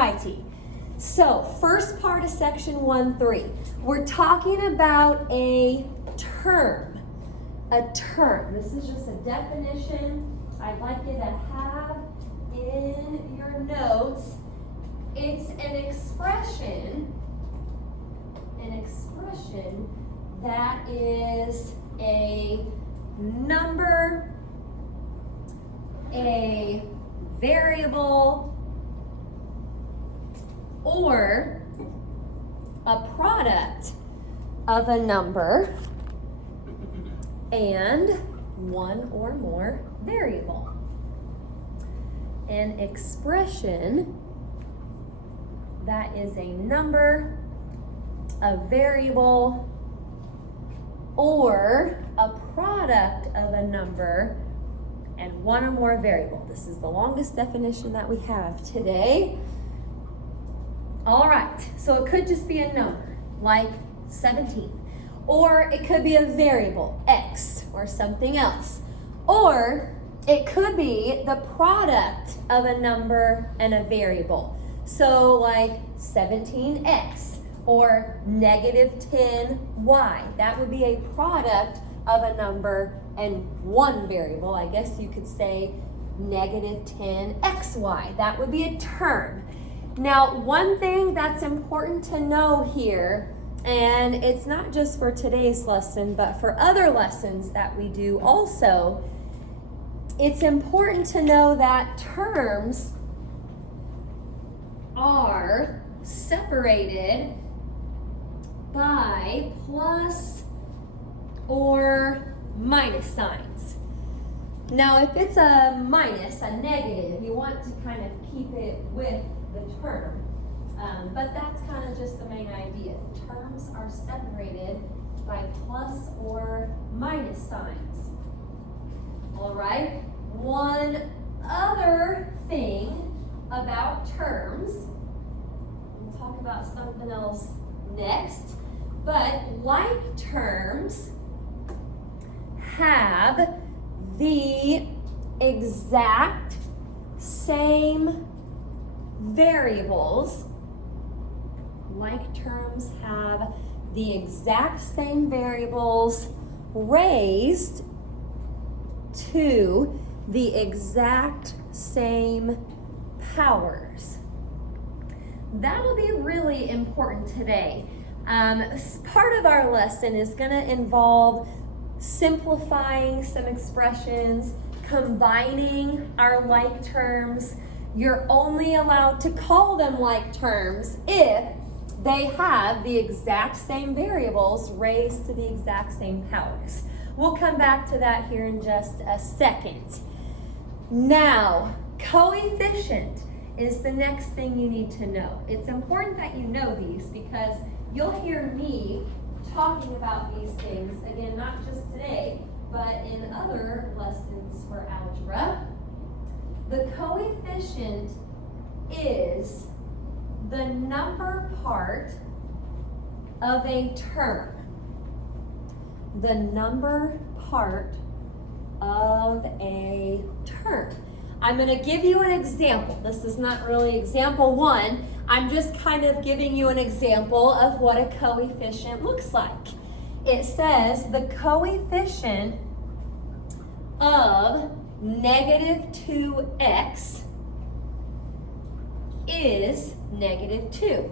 righty. So first part of section 1.3, we're talking about a term. A term. This is just a definition I'd like you to have in your notes. It's an expression that is a number, a variable, or a product of a number and one or more variable. An expression that is a number, a variable, or a product of a number and one or more variable. This is the longest definition that we have today. All right, so it could just be a number, like 17. Or it could be a variable, x, or something else. Or it could be the product of a number and a variable. So like 17x or negative 10y. That would be a product of a number and one variable. I guess you could say negative 10xy. That would be a term. Now, one thing that's important to know here, and it's not just for today's lesson, but for other lessons that we do also, it's important to know that terms are separated by plus or minus signs. Now, if it's a minus, a negative, you want to kind of keep it with the term. But that's kind of just the main idea. Terms are separated by plus or minus signs. All right? One other thing about terms, we'll talk about something else next, but like terms have the exact same variables. Like terms have the exact same variables raised to the exact same powers. That'll be really important today. Part of our lesson is going to involve simplifying some expressions, combining our like terms. You're only allowed to call them like terms if they have the exact same variables raised to the exact same powers. We'll come back to that here in just a second. Now, coefficient is the next thing you need to know. It's important that you know these because you'll hear me talking about these things, again, not just today, but in other lessons for algebra. The coefficient is the number part of a term. The number part of a term. I'm going to give you an example. This is not really example one. I'm just kind of giving you an example of what a coefficient looks like. It says the coefficient of negative 2x is negative 2.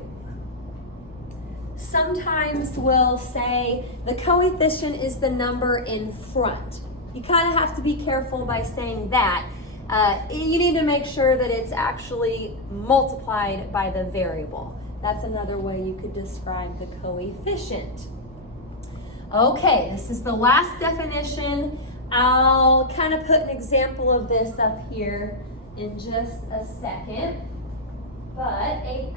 Sometimes we'll say the coefficient is the number in front. You kind of have to be careful by saying that. You need to make sure that it's actually multiplied by the variable. That's another way you could describe the coefficient. Okay, this is the last definition. I'll kind of put an example of this up here in just a second. But a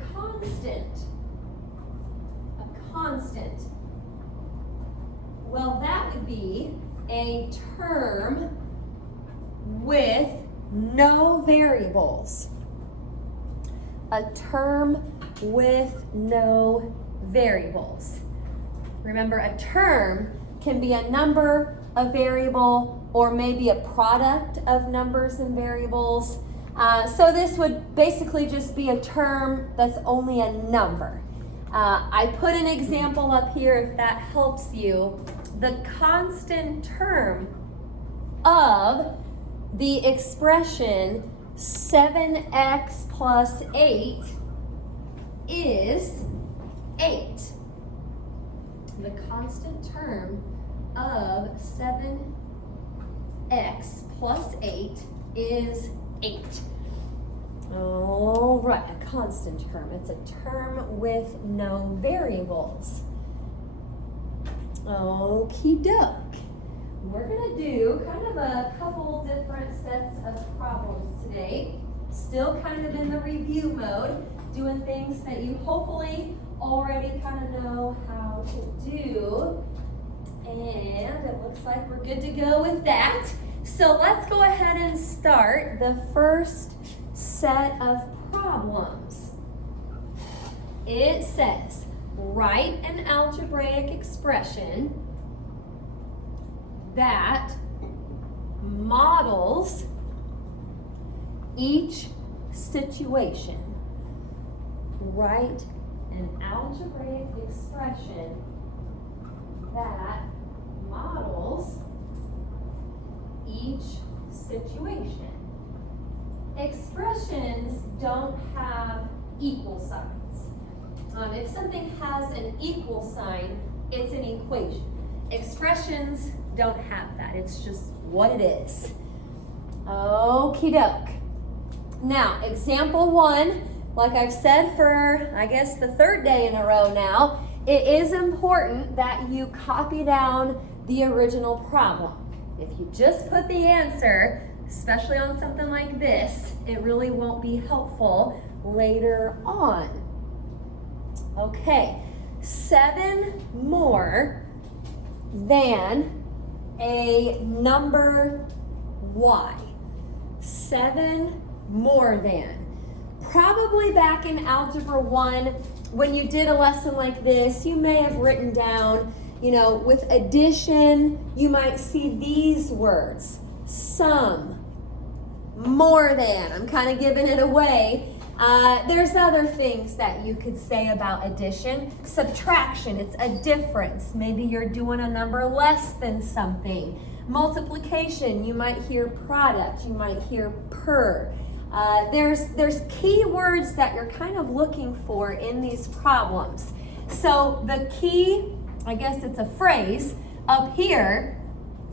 constant, well, that would be a term with no variables. A term with no variables. Remember, a term can be a number, a variable, or maybe a product of numbers and variables. So this would basically just be a term that's only a number. I put an example up here if that helps you. The constant term of the expression 7x plus 8 is 8. The constant term of 7x plus 8 is 8. All right, a constant term. It's a term with no variables. Okie doke. We're going to do kind of a couple different sets of problems today. Still kind of in the review mode, doing things that you hopefully already kind of know how to do. And it looks like we're good to go with that. So let's go ahead and start the first set of problems. It says, write an algebraic expression that models each situation. Write an algebraic expression that models each situation. Expressions don't have equal signs. If something has an equal sign, it's an equation. Expressions don't have that. It's just what it is. Okie doke. Now, example 1, like I've said for, I guess, the third day in a row now, it is important that you copy down the original problem. If you just put the answer, especially on something like this, it really won't be helpful later on. Okay, 7 more than a number y. 7 more than. Probably back in Algebra 1, when you did a lesson like this, you may have written down, with addition, you might see these words. Sum, more than. I'm kind of giving it away. There's other things that you could say about addition. Subtraction, it's a difference. Maybe you're doing a number less than something. Multiplication, you might hear product, you might hear per. There's key words that you're kind of looking for in these problems. So the key, I guess it's a phrase, up here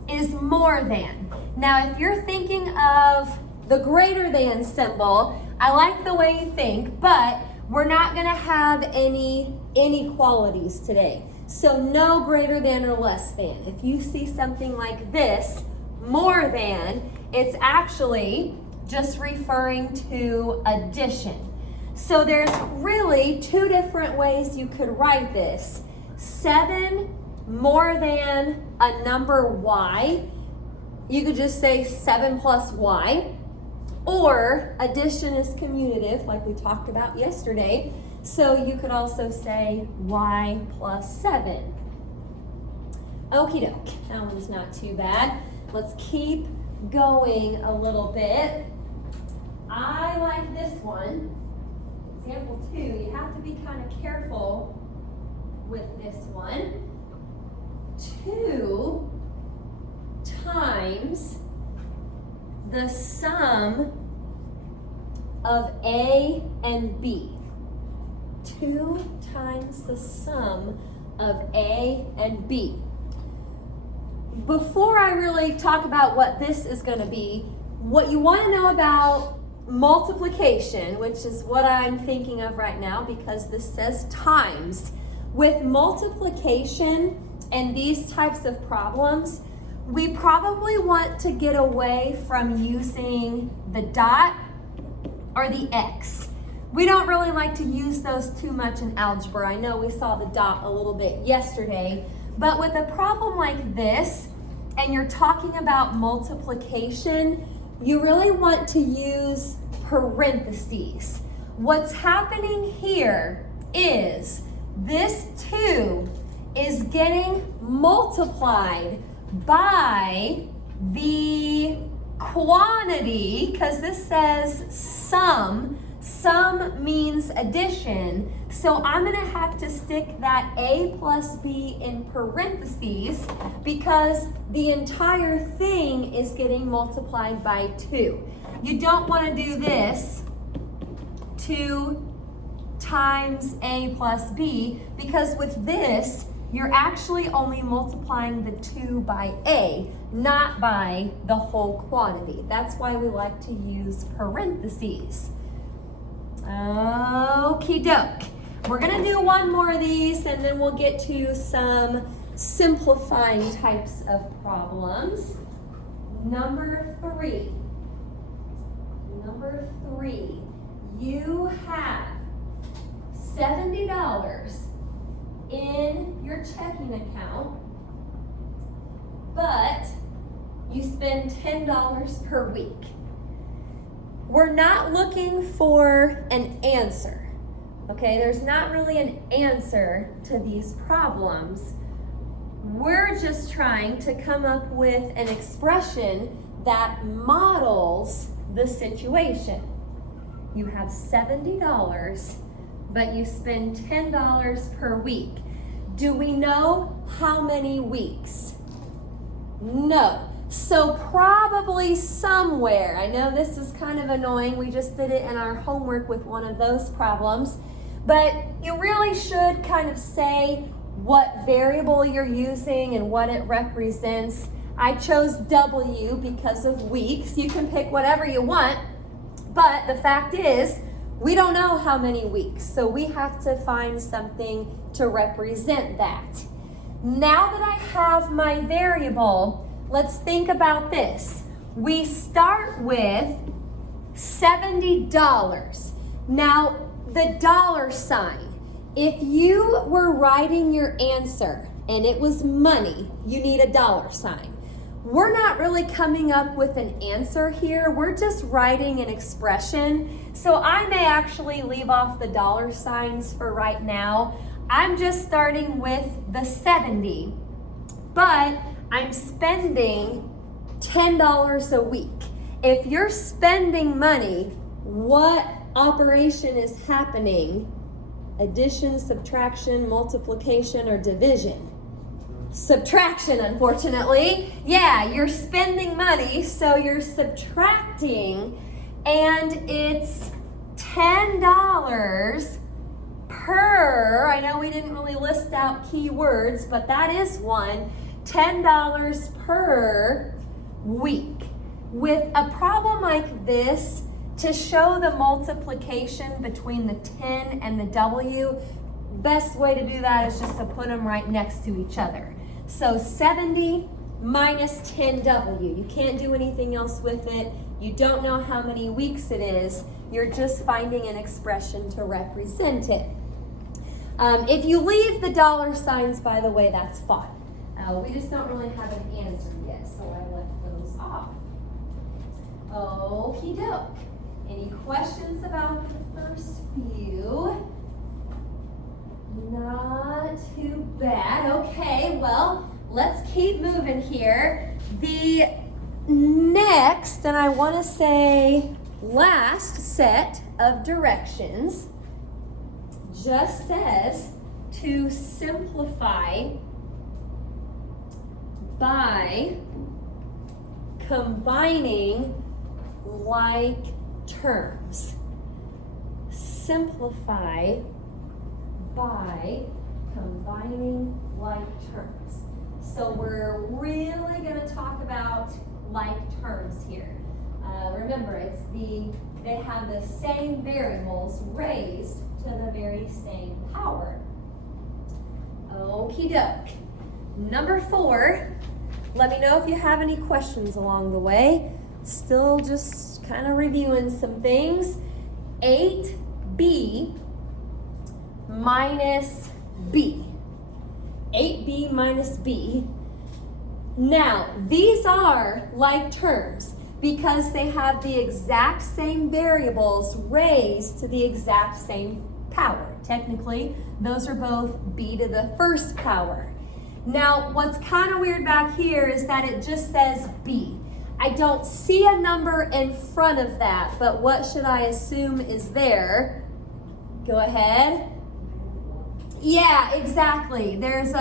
is more than. Now, if you're thinking of the greater than symbol, I like the way you think, but we're not going to have any inequalities today. So no greater than or less than. If you see something like this, more than, it's actually just referring to addition. So there's really 2 different ways you could write this. 7 more than a number y. You could just say 7 plus y. Or addition is commutative, like we talked about yesterday. So you could also say y plus 7. Okie doke, that one's not too bad. Let's keep going a little bit. I like this one. Example 2, you have to be kind of careful with this one. 2 times the sum of A and B. 2 times the sum of A and B. Before I really talk about what this is going to be, what you want to know about multiplication, which is what I'm thinking of right now because this says times. With multiplication and these types of problems, we probably want to get away from using the dot or the X. We don't really like to use those too much in algebra. I know we saw the dot a little bit yesterday, but with a problem like this, and you're talking about multiplication, you really want to use parentheses. What's happening here is this 2 is getting multiplied by the quantity, because this says sum. Sum means addition. So I'm going to have to stick that a plus b in parentheses because the entire thing is getting multiplied by 2. You don't want to do this 2 times a plus b because with this, you're actually only multiplying the 2 by a, not by the whole quantity. That's why we like to use parentheses. Okie doke. We're going to do one more of these and then we'll get to some simplifying types of problems. Number 3. You have $70 in your checking account, but you spend $10 per week. We're not looking for an answer, okay? There's not really an answer to these problems. We're just trying to come up with an expression that models the situation. You have $70, but you spend $10 per week. Do we know how many weeks? No. So probably somewhere, I know this is kind of annoying, we just did it in our homework with one of those problems, but you really should kind of say what variable you're using and what it represents. I chose W because of weeks. You can pick whatever you want, but the fact is, we don't know how many weeks, so we have to find something to represent that. Now that I have my variable, let's think about this. We start with $70. Now, the dollar sign. If you were writing your answer and it was money, you need a dollar sign. We're not really coming up with an answer here. We're just writing an expression. So I may actually leave off the dollar signs for right now. I'm just starting with the 70, but I'm spending $10 a week. If you're spending money, what operation is happening? Addition, subtraction, multiplication, or division? Subtraction, unfortunately. Yeah, you're spending money, so you're subtracting, and it's $10 per, I know we didn't really list out keywords, but that is one, $10 per week. With a problem like this, to show the multiplication between the 10 and the W, best way to do that is just to put them right next to each other. So 70 minus 10W. You can't do anything else with it. You don't know how many weeks it is. You're just finding an expression to represent it. If you leave the dollar signs, by the way, that's fine. We just don't really have an answer yet, so I left those off. Okie doke. Any questions about the first few? Not too bad. Okay, well, let's keep moving here. The next, and I want to say last set of directions just says to simplify by combining like terms. Simplify by combining like terms. So we're really going to talk about like terms here. Remember, they have the same variables raised to the very same power. Okie doke. Number 4, let me know if you have any questions along the way. Still just kind of reviewing some things. 8b minus b. 8b minus b. Now, these are like terms because they have the exact same variables raised to the exact same power. Technically, those are both b to the first power. Now, what's kind of weird back here is that it just says b. I don't see a number in front of that, but what should I assume is there? Go ahead. Yeah, exactly. There's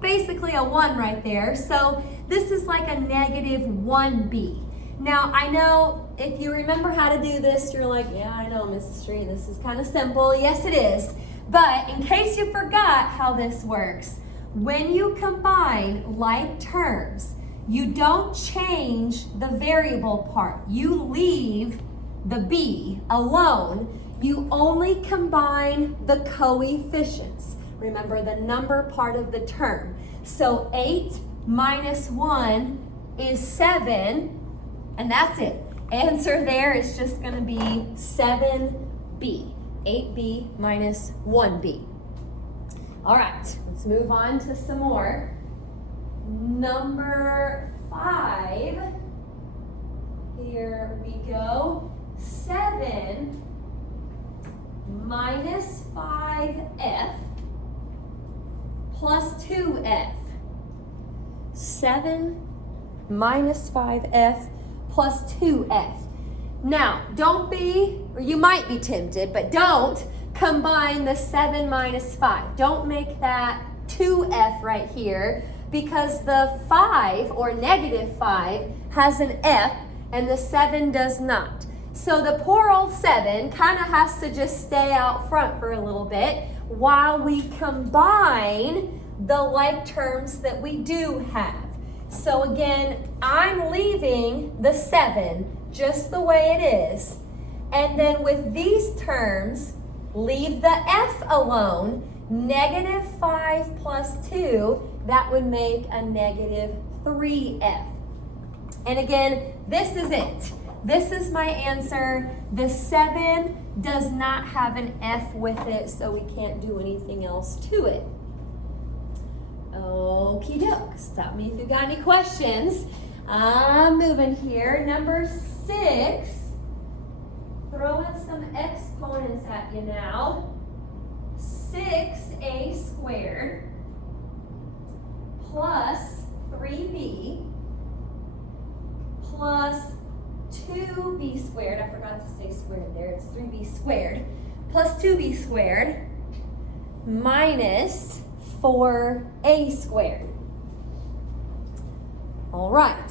basically a 1 right there. So this is like a negative 1b. Now, I know if you remember how to do this, you're like, yeah, I know, Mrs. Street, this is kind of simple. Yes, it is. But in case you forgot how this works, when you combine like terms, you don't change the variable part. You leave the b alone. You only combine the coefficients. Remember the number part of the term. So 8 minus 1 is 7, and that's it. Answer there is just going to be 7b. 8b minus 1b. All right, let's move on to some more. Number 5. Here we go. 7 minus 5f plus 2f. 7 minus 5f plus 2f. Now, don't be, or you might be tempted, but don't combine the 7 minus 5. Don't make that 2f right here, because the 5, or negative 5, has an f, and the 7 does not. So the poor old 7 kind of has to just stay out front for a little bit while we combine the like terms that we do have. So again, I'm leaving the 7 just the way it is. And then with these terms, leave the f alone. Negative 5 plus 2, that would make a negative 3f. And again, this is it. This is my answer. The 7 does not have an f with it, so we can't do anything else to it. Okie doke. Stop me if you got any questions. I'm moving here. Number 6. Throwing some exponents at you now. 6a squared plus 3b plus 2b squared. I forgot to say squared there. It's 3b squared plus 2b squared minus 4a squared. All right.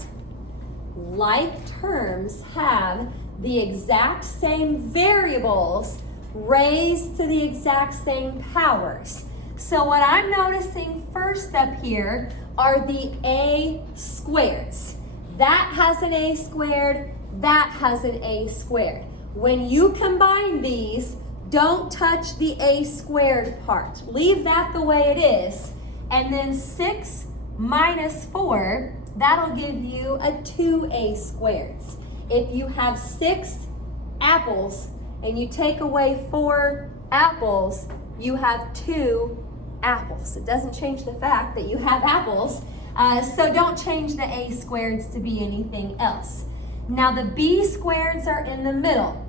Like terms have the exact same variables raised to the exact same powers. So what I'm noticing first up here are the a squareds. That has an a squared, that has an a squared. When you combine these, don't touch the a squared part. Leave that the way it is. And then 6 minus 4, that'll give you a 2a squareds. If you have 6 apples and you take away 4 apples, you have 2 apples. It doesn't change the fact that you have apples. So don't change the a squareds to be anything else. Now the b squareds are in the middle.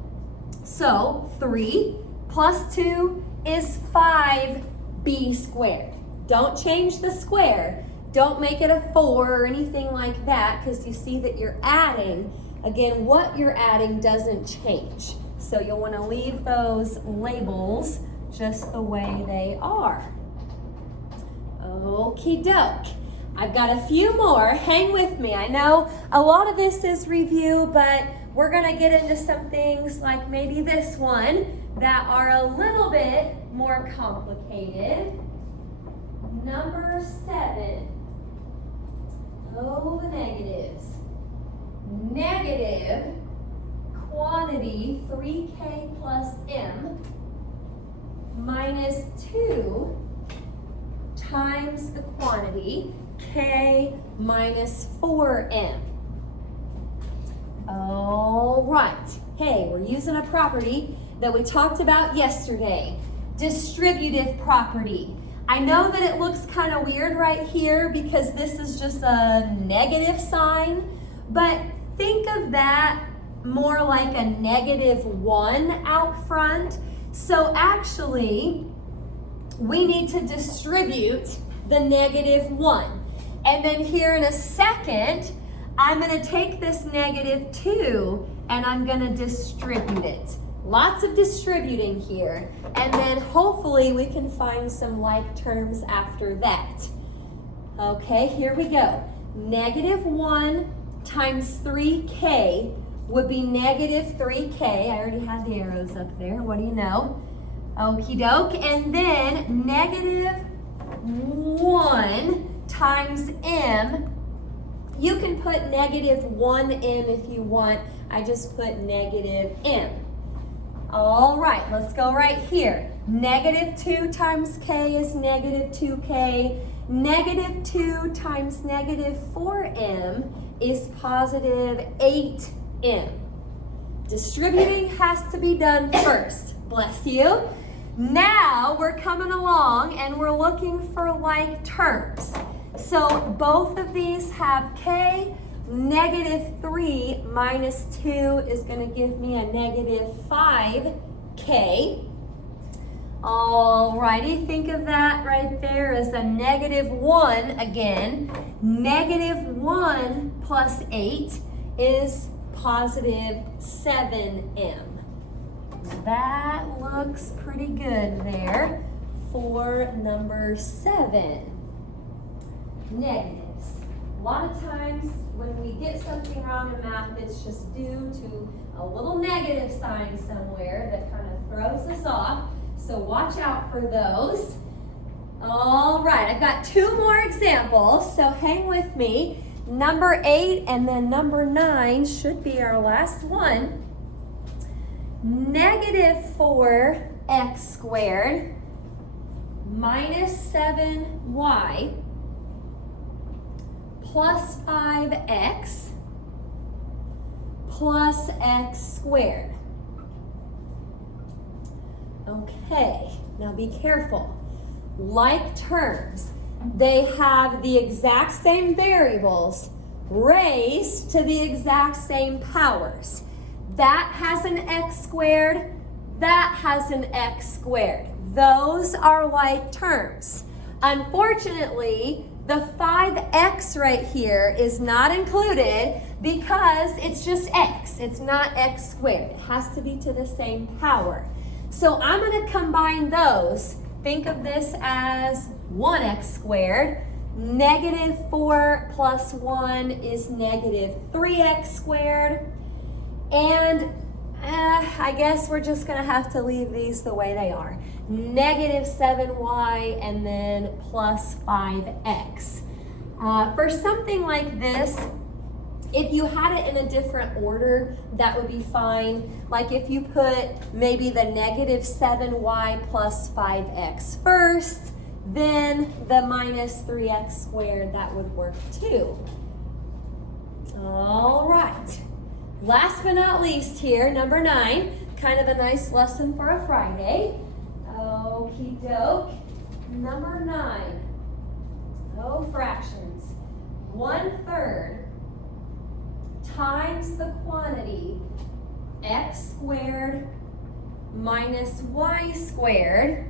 So 3 plus 2 is 5b squared. Don't change the square. Don't make it a 4 or anything like that, because you see that you're adding. Again, what you're adding doesn't change. So you'll want to leave those labels just the way they are. Okie doke. I've got a few more. Hang with me. I know a lot of this is review, but we're going to get into some things like maybe this one that are a little bit more complicated. Number 7. Oh, the negatives. Negative quantity 3k plus m minus 2 times the quantity k minus 4m. All right. Hey, we're using a property that we talked about yesterday. Distributive property. I know that it looks kind of weird right here because this is just a negative sign, but think of that more like a -1 out front. So actually, we need to distribute the -1. And then here in a second, I'm going to take this -2 and I'm going to distribute it. Lots of distributing here. And then hopefully we can find some like terms after that. Okay, here we go. -1 times 3k would be -3k. I already had the arrows up there. What do you know? Okie doke. And then -1 times m. You can put -1m if you want. I just put -m. All right, let's go right here. -2 times k is -2k. -2 times -4m is +8m. Distributing has to be done first. Bless you. Now we're coming along and we're looking for like terms. So both of these have k. -3 minus 2 is going to give me a -5k. Alrighty, think of that right there as a -1 again. -1 plus 8 is +7m. That looks pretty good there for number 7. Negatives. A lot of times when we get something wrong in math, it's just due to a little negative sign somewhere that kind of throws us off. So watch out for those. All right, I've got 2 more examples, so hang with me. Number 8 and then number 9 should be our last one. -4x squared minus 7y plus 5x plus x squared. Okay, now be careful. Like terms, they have the exact same variables raised to the exact same powers. That has an x squared, that has an x squared. Those are like terms. Unfortunately, the 5x right here is not included because it's just x. It's not x squared. It has to be to the same power. So I'm going to combine those. Think of this as 1x squared. -4 plus 1 is -3x squared. And I guess we're just going to have to leave these the way they are. -7y and then plus 5x. For something like this, if you had it in a different order, that would be fine. Like if you put maybe the -7y plus 5x first, then the -3x squared, that would work too. All right. Last but not least here, number 9, kind of a nice lesson for a Friday. Okie doke. Number 9. Oh, fractions. 1/3 times the quantity x squared minus y squared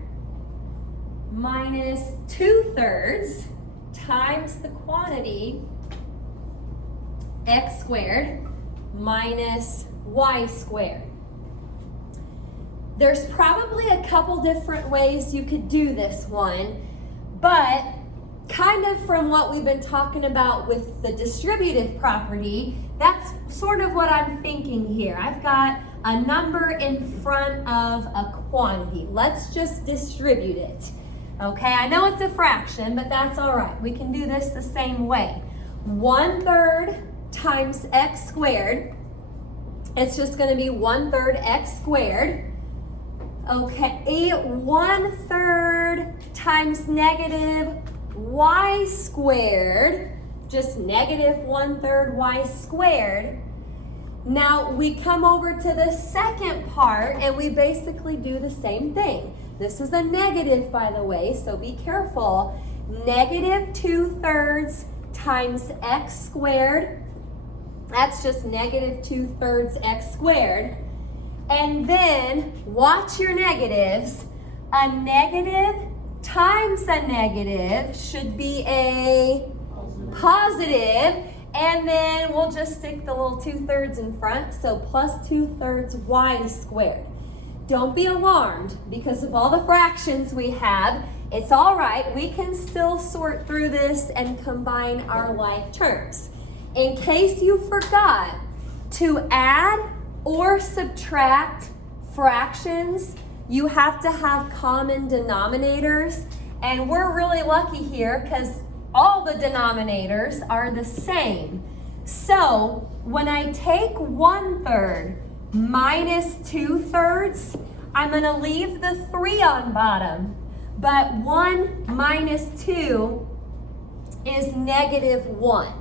minus 2/3 times the quantity x squared minus y squared. There's probably a couple different ways you could do this one, but kind of from what we've been talking about with the distributive property, that's sort of what I'm thinking here. I've got a number in front of a quantity. Let's just distribute it. Okay, I know it's a fraction, but that's all right. We can do this the same way. 1/3 times x squared. It's just going to be 1/3 x squared. Okay, 1/3 times -y squared, just -1/3 y squared. Now we come over to the second part and we basically do the same thing. This is a negative, by the way, so be careful. -2/3 times x squared. That's just -2/3 x squared. And then watch your negatives. A negative times a negative should be a positive, And then we'll just stick the little 2/3 in front, so plus 2/3 y squared. Don't be alarmed because of all the fractions we have. It's all right, we can still sort through this and combine our like terms. In case you forgot to add or subtract fractions, you have to have common denominators. And we're really lucky here because all the denominators are the same. So when I take 1/3 minus 2/3, I'm going to leave the 3 on bottom. But 1 minus 2 is -1.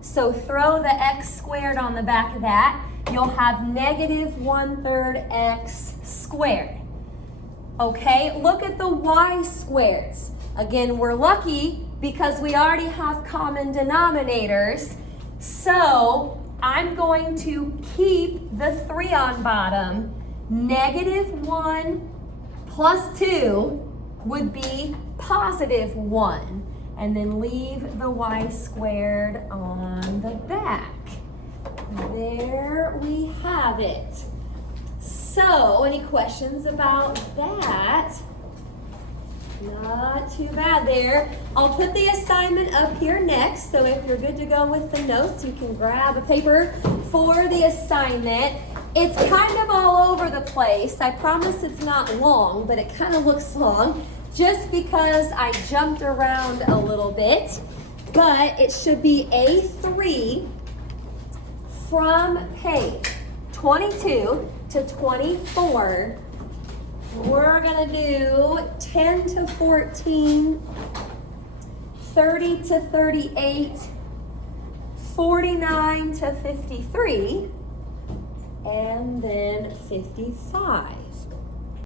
So throw the x squared on the back of that. You'll have -1/3 x squared. Okay, look at the y squareds. Again, we're lucky because we already have common denominators. So I'm going to keep the 3 on bottom. -1 plus 2 would be +1. And then leave the y squared on the back. There we have it. So, any questions about that? Not too bad there. I'll put the assignment up here next, so if you're good to go with the notes, you can grab a paper for the assignment. It's kind of all over the place. I promise it's not long, but it kind of looks long just because I jumped around a little bit. But it should be A3 from page 22 to 24. We're gonna do 10 to 14, 30 to 38, 49 to 53, and then 55.